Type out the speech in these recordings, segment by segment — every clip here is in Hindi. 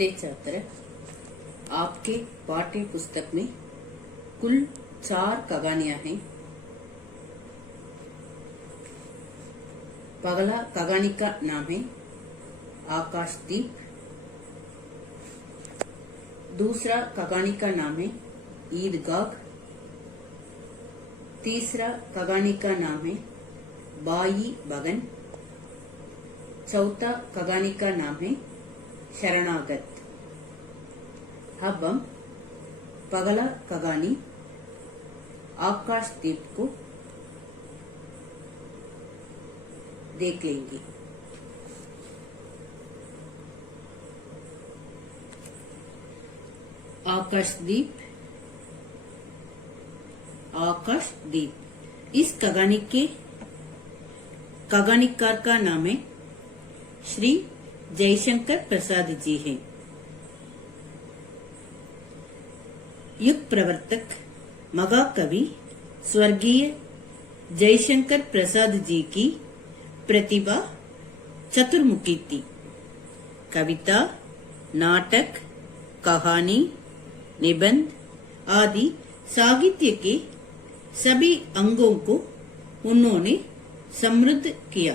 नमस्ते छात्र। आपके पाठ्य पुस्तक में कुल 4 कहानियां हैं। पहला कहानी का नाम है आकाशदीप। दूसरा कहानी का नाम है ईदगाह। तीसरा कहानी का नाम है बाई बगन। चौथा कहानी का नाम है शरणागत। अब हम पहला कहानी आकाशदीप को देख लेंगे। आकाशदीप। आकाशदीप इस कहानी के कहानीकार का नाम है श्री जयशंकर प्रसाद जी हैं। युग प्रवर्तक महाकवि स्वर्गीय जयशंकर प्रसाद जी की प्रतिभा चतुर्मुखी थी। कविता, नाटक, कहानी, निबंध आदि साहित्य के सभी अंगों को उन्होंने समृद्ध किया।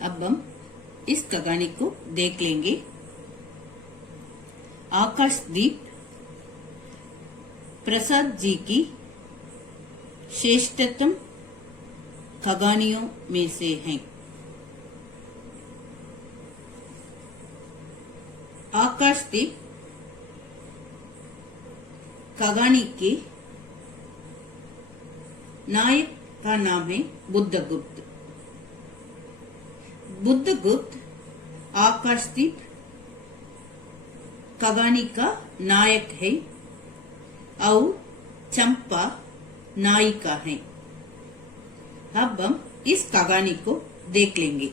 अब हम इस कहानी को देख लेंगे। आकाशदीप प्रसाद जी की श्रेष्ठतम कहानियों में से हैं। आकाशदीप कहानी के नायक का नाम है बुद्धगुप्त। बुद्धगुप्त आकाशदीप कहानी का नायक है और चंपा नायिका है। अब हम इस कहानी को देख लेंगे।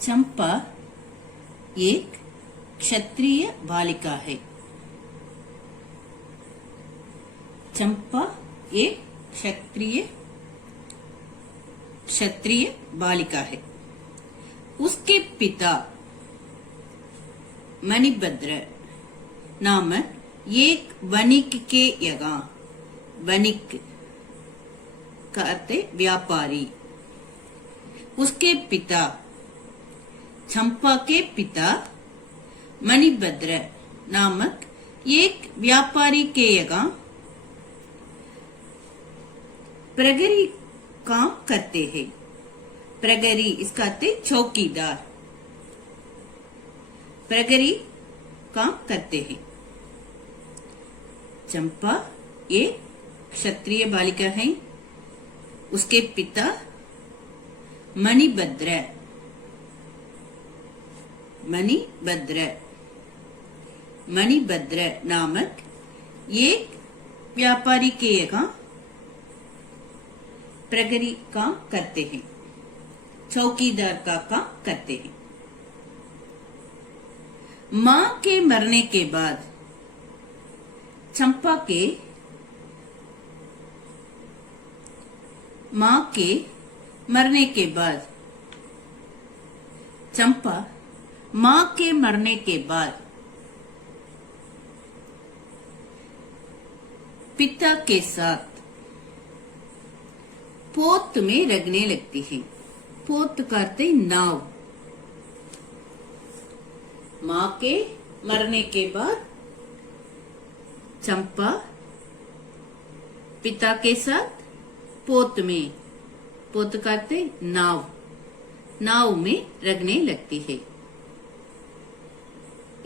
चंपा एक क्षत्रिय बालिका है। चंपा एक क्षत्रिय बालिका है। उसके पिता मणिभद्र नामक एक वणिक के यहाँ, वणिक का अर्थ व्यापारी। उसके पिता चंपा के पिता मणिभद्र नामक एक व्यापारी के यहाँ प्रहरी काम करते हैं। प्रहरी इसका अर्थ चौकीदार। प्रहरी काम करते हैं। चंपा एक क्षत्रिय बालिका है। उसके पिता मणिभद्र नामक एक व्यापारी के यहाँ प्रहरी काम करते हैं, चौकीदार का काम करते हैं। मां के मरने के बाद चंपा मां के मरने के बाद पिता के साथ पोत में रहने लगती है। पोत करते नाव। मां के मरने के बाद चंपा पिता के साथ पोत करते नाव में रहने लगती है।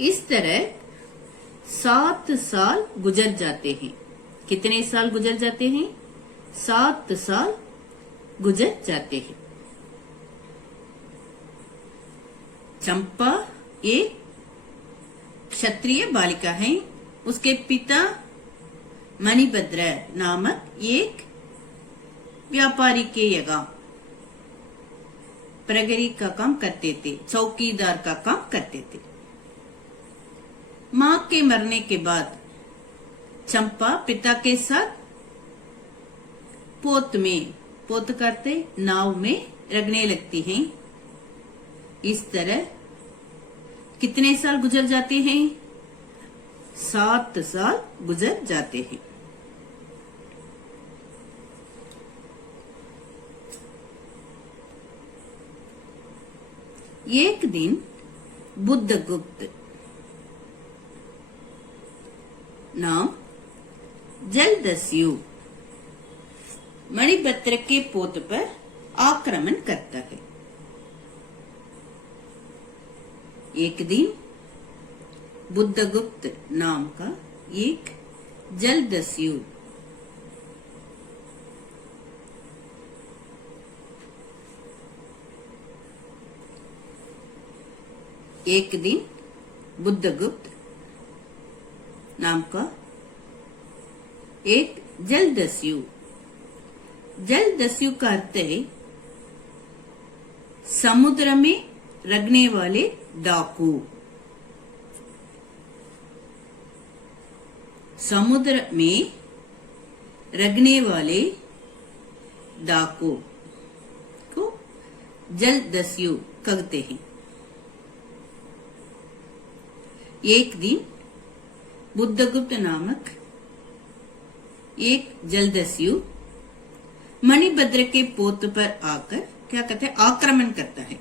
इस तरह 7 साल गुजर जाते हैं। कितने साल गुजर जाते हैं? 7 साल गुजर जाते हैं। चंपा एक क्षत्रिय बालिका है। उसके पिता मणिभद्र नामक एक व्यापारी के यहाँ प्रहरी का काम करते थे, चौकीदार का काम करते थे। मां के मरने के बाद चंपा पिता के साथ पोत करते नाव में रगने लगती हैं। इस तरह कितने साल गुजर जाते हैं? 7 साल गुजर जाते हैं। एक दिन बुद्धगुप्त नाम जलदस्यु मणिभद्र के पोत पर आक्रमण करता है। एक दिन बुद्धगुप्त नाम का एक जलदस्यु एक दिन बुद्धगुप्त नाम का एक जलदस्यु का अर्थ है समुद्र में रगने वाले डाकू। समुद्र में रगने वाले डाकू को जलदस्यु कहते हैं। एक दिन बुद्धगुप्त नामक एक जलदस्यु मणिभद्र के पोत पर आकर क्या कहते हैं? आक्रमण करता है।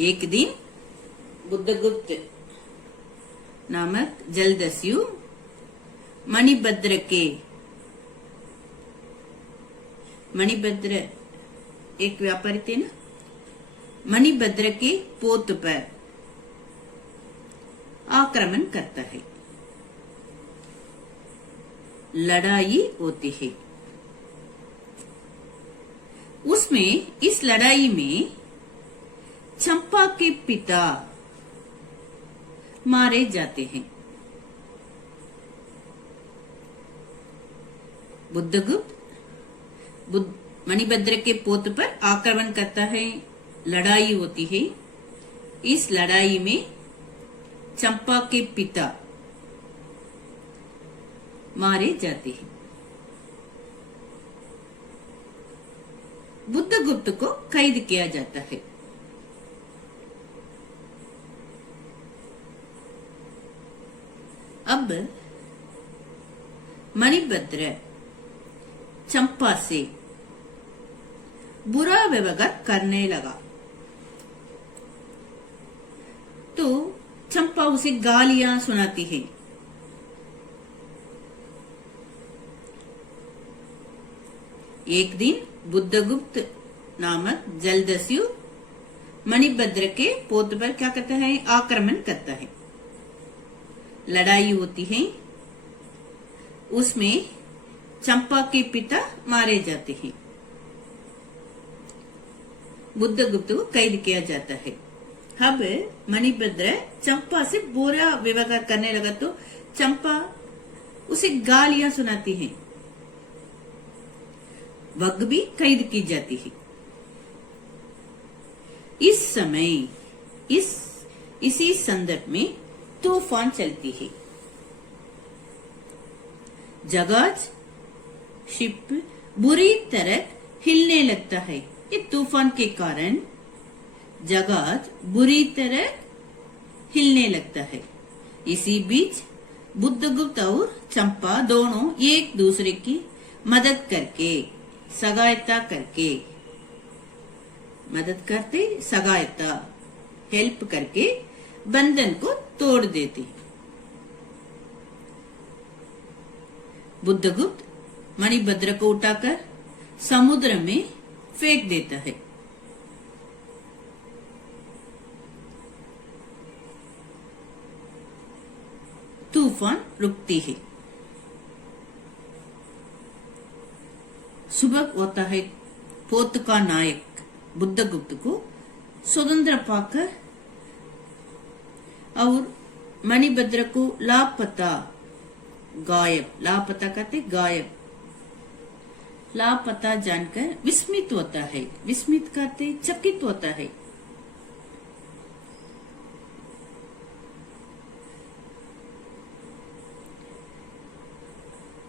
एक दिन बुद्धगुप्त नामक जलदस्यु मणिभद्र एक व्यापारी थे ना, मणिभद्र के पोत पर आक्रमण करता है। लड़ाई होती है। इस लड़ाई में चंपा के पिता मारे जाते हैं। बुद्धगुप्त मणिभद्र के पोत पर आक्रमण करता है, लड़ाई होती है। इस लड़ाई में चंपा के पिता मारे जाते हैं। बुद्धगुप्त को कैद किया जाता है। अब मणिभद्र चंपा से बुरा व्यवहार करने लगा, तो चंपा उसे गालियां सुनाती है। एक दिन बुद्धगुप्त नामक जलदस्यु मणिभद्र के पोत पर क्या करता है? आक्रमण करता है। लड़ाई होती है, उसमें चंपा के पिता मारे जाते हैं। बुद्धगुप्त को कैद किया जाता है। अब मणिभद्र चंपा से बुरा व्यवहार करने लगा, तो चंपा उसे गालियां सुनाती है। वह भी कैद की जाती है। इस समय इसी संदर्भ में तूफान चलती है। जहाज शिप बुरी तरह हिलने लगता है। ये तूफान के कारण जहाज बुरी तरह हिलने लगता है। इसी बीच बुद्धगुप्त और चंपा दोनों एक दूसरे की मदद करके सहायता हेल्प करके बंधन को तोड़ देते। बुद्धगुप्त मणिभद्र को उठाकर समुद्र में फेंक देता है। तूफान रुकती है। सुबह होता है। पोत का नायक बुद्धगुप्त को स्वतंत्र पाकर और मणिभद्र को लापता कहते गायब लापता जानकर विस्मित होता है। विस्मित करते चकित होता है।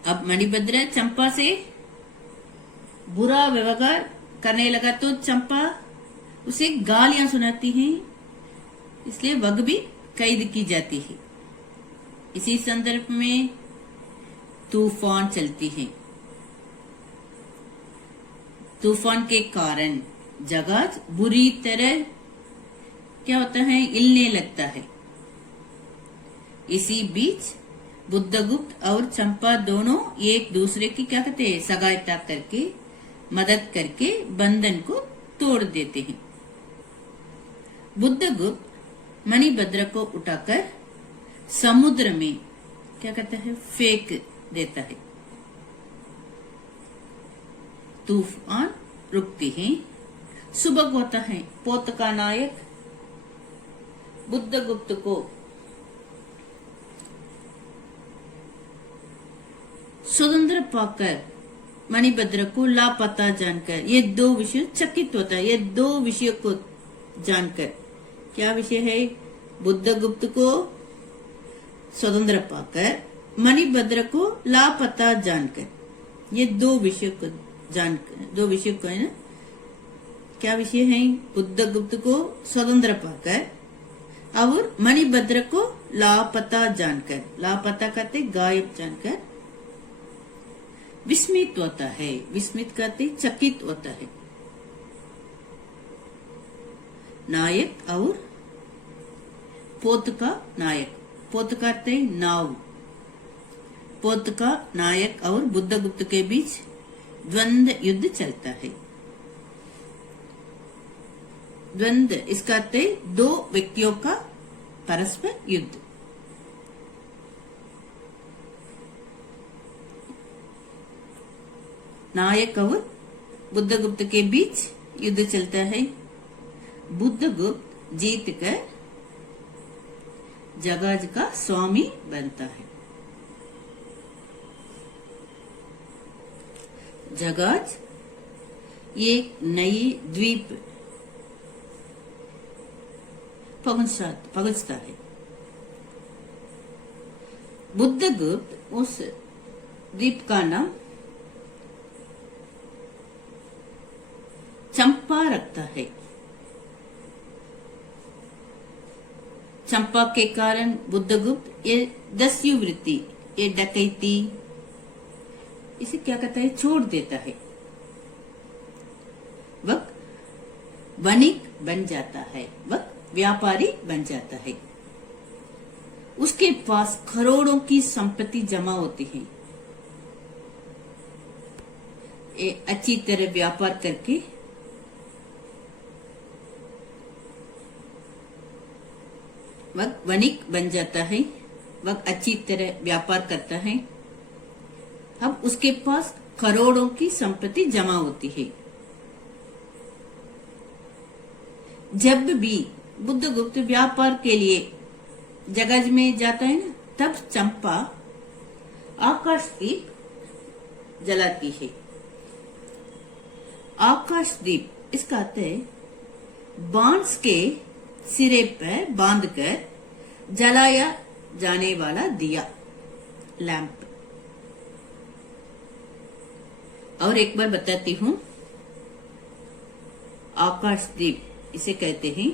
अब मणिभद्र चंपा से बुरा व्यवहार करने लगा तो चंपा उसे गालियां सुनाती हैं, इसलिए वह भी कैद की जाती है। इसी संदर्भ में तूफान चलती है। तूफान के कारण जहाज बुरी तरह क्या होता है, हिलने लगता है। इसी बीच बुद्धगुप्त और चंपा दोनों एक दूसरे की क्या कहते हैं, सहायता करके, मदद करके बंधन को तोड़ देते हैं। बुद्धगुप्त मणिभद्र को उठाकर समुद्र में क्या कहता है, फेंक देता है। तूफान रुकती है। सुबह होता है। पोत का नायक बुद्धगुप्त को स्वतंत्र पाकर मणिभद्र को लापता जानकर ये दो विषय चकित होता है। ये दो विषयों को जानकर, क्या विषय है, बुद्धगुप्त को स्वतंत्र पाकर मणिभद्र को लापता जानकर, ये दो विषय को जानकर, दो विषय को है ना, क्या विषय है, बुद्धगुप्त को स्वतंत्र पाकर और मणिभद्र को लापता जानकर, लापता कहते गायब जानकर विस्मित होता है। विस्मित कहते चकित होता है। नायक और पोत का नायक, पोत कहते नाव, पोत का नायक और बुद्धगुप्त के बीच द्वंद्व युद्ध चलता है। द्वंद्व इसका अर्थ है दो व्यक्तियों का परस्पर युद्ध। नायक और बुद्धगुप्त के बीच युद्ध चलता है। बुद्धगुप्त जीतकर जहाज का स्वामी बनता है। जहाज एक नई द्वीप पहुंचता है। बुद्धगुप्त उस द्वीप का नाम चंपा रखता है। चंपा के कारण बुद्धगुप्त ये दस्यु वृत्ति, ये डकैती, इसे क्या कहता है, छोड़ देता है। वह वणिक बन जाता है, वह व्यापारी बन जाता है। उसके पास करोड़ों की संपत्ति जमा होती है। ये अच्छी तरह व्यापार करके वह वणिक बन जाता है। वह अच्छी तरह व्यापार करता है। अब उसके पास करोड़ों की संपत्ति जमा होती है। जब भी बुद्धगुप्त व्यापार के लिए जहाज में जाता है ना, तब चंपा आकाशदीप जलाती है। आकाशदीप इसका अर्थ है बांस के सिरे पर बांधकर जलाया जाने वाला दिया, लैंप। और एक बार बताती हूँ, आकाशदीप इसे कहते हैं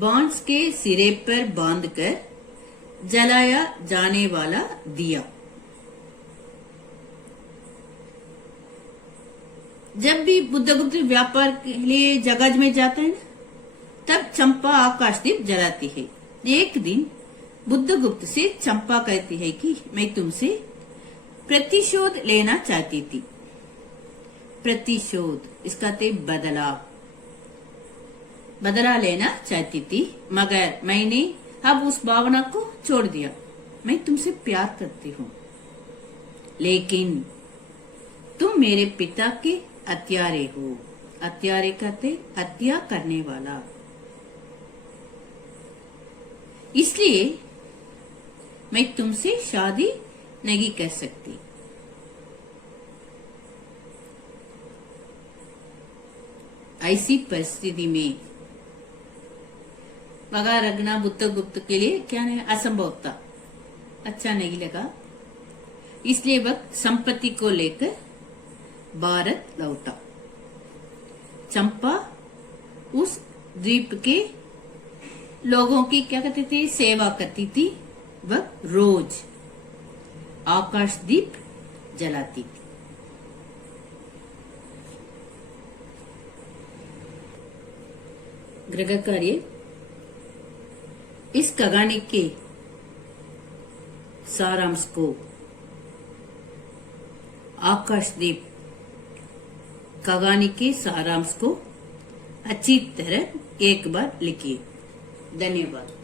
बांस के सिरे पर बांधकर जलाया जाने वाला दिया। जब भी बुद्धगुप्त व्यापार के लिए जहाज में जाता है ना, तब चंपा आकाशदीप जलाती है। एक दिन बुद्धगुप्त से चंपा कहती है कि मैं तुमसे प्रतिशोध लेना चाहती थी। प्रतिशोध इसका ते बदला लेना चाहती थी, मगर मैंने अब उस भावना को छोड़ दिया। मैं तुमसे प्यार करती हूँ, लेकिन तुम मेरे पिता के हत्यारे हो। हत्यारे कहते हत्या करने वाला। इसलिए मैं तुमसे शादी नहीं कर सकती। ऐसी परिस्थिति में मगा रखना बुद्धगुप्त के लिए क्या नहीं, असंभव था, अच्छा नहीं लगा। इसलिए वह संपत्ति को लेकर भारत लौटा। चंपा उस द्वीप के लोगों की क्या करती थी, सेवा करती थी। वह रोज आकाश दीप जलाती थी। गृह कार्य, इस कहानी के सारांश को आकाशदीप कहानी के सारांश को अच्छी तरह एक बार लिखिए। धन्यवाद।